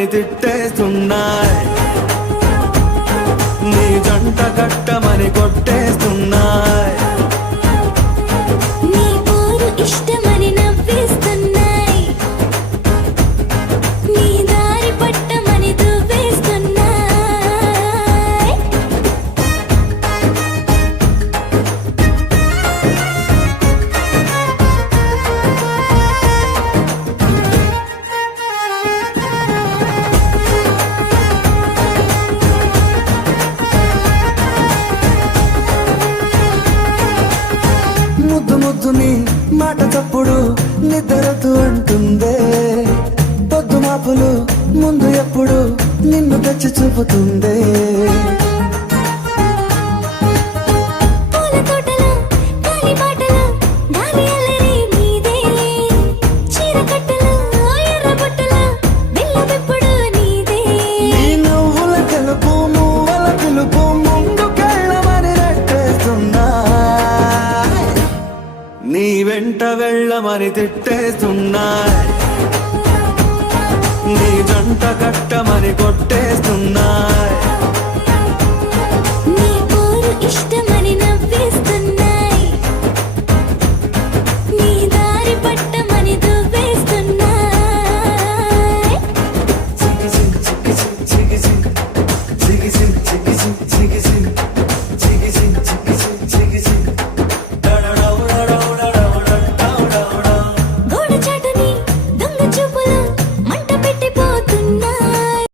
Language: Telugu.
వెళ్ళమని తిట్టేస్తున్నాయి, నీ జంట కట్టమని కొట్టేస్తున్నాయి, నీ పోరు ఇష్టమని నవ్వేస్తున్నాయి, నీ దారి పట్టమని దువ్వేస్తున్నాయి. ముద్దు ముద్దుని మాట తప్పుడు నిద్రతూ అంటుందే, పొద్దు మాపులు ముందు ఎప్పుడు నిన్ను తెచ్చి చూపుతుందే. పూల తోటలో గాలి బాటలో గాలి అల్లరి నీదేలే, చీర కట్టలో ఎర్ర బుట్టలో బిల్లవెప్పుడు నీదే. నీ నువ్వుల తెలుపు మువ్వల పిలుపు ముందుకెళ్ళమని నెట్టేస్తున్నా, నీ వెంట వెళ్ళమని తిట్టేస్తున్నాయి, నీ జంట కట్టమని కొట్టేస్తున్నాయి.